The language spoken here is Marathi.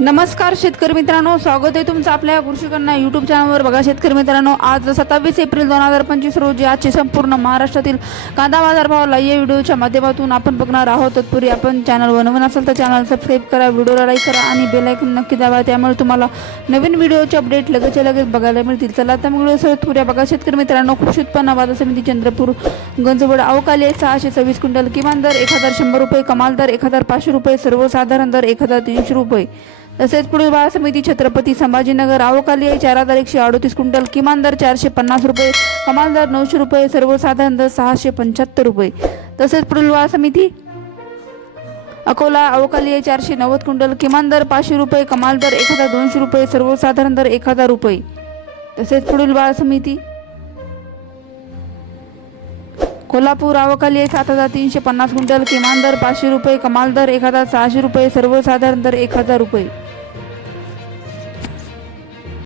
नमस्कार शेतकरी मित्रांनो स्वागत आहे तुमचं आपल्या कृषी यूट्यूब युट्यूब चॅनलवर बघा शेतकरी मित्रांनो आज सत्तावीस एप्रिल दोन हजार पंचवीस रोजी आजचे संपूर्ण महाराष्ट्रातील कांदा बाजार या व्हिडिओच्या माध्यमातून आपण बघणार आहोत. तत्पूर्वी आपण चॅनल नवीन असेल तर चॅनल सबस्क्राईब करा व्हिडिओला लाईक करा आणि बेलायकन नक्की दाबा. त्यामुळे तुम्हाला नवीन व्हिडिओचे अपडेट लगेचच्या लगेच बघायला मिळतील. चला आता व्हिडिओ सुरू करूया. बघा शेतकरी मित्रांनो कृषी उत्पन्न बाजार समिती चंद्रपूर गंजवड अवकाली आहे. सहाशे सव्वीस क्विंटल किमान दर एक हजार शंभर रुपये कमाल दर एक हजार पाचशे रुपये सर्वसाधारण दर एक हजार तीनशे रुपये. तसेच पुढील बाजार समिती छत्रपती संभाजीनगर अवकाली आहे. चार हजार एकशे अडोतीस क्विंटल किमान दर चारशे पन्नास रुपये कमाल दर नऊशे रुपये सर्वसाधारण दर सहाशे पंच्याहत्तर रुपये. तसेच पुढील बाजार समिती अकोला अवकाली आहे. चारशे नव्वद क्विंटल किमान दर पाचशे रुपये कमाल दर एक हजार दोनशे रुपये सर्वसाधारण दर एक हजार रुपये. तसेच पुढील बाजार समिती कोल्हापूर अवकाली आहे. सात हजार तीनशे पन्नास क्विंटल किमान दर पाचशे रुपये कमाल दर एक हजार सहाशे रुपये सर्वसाधारण दर एक हजार रुपये.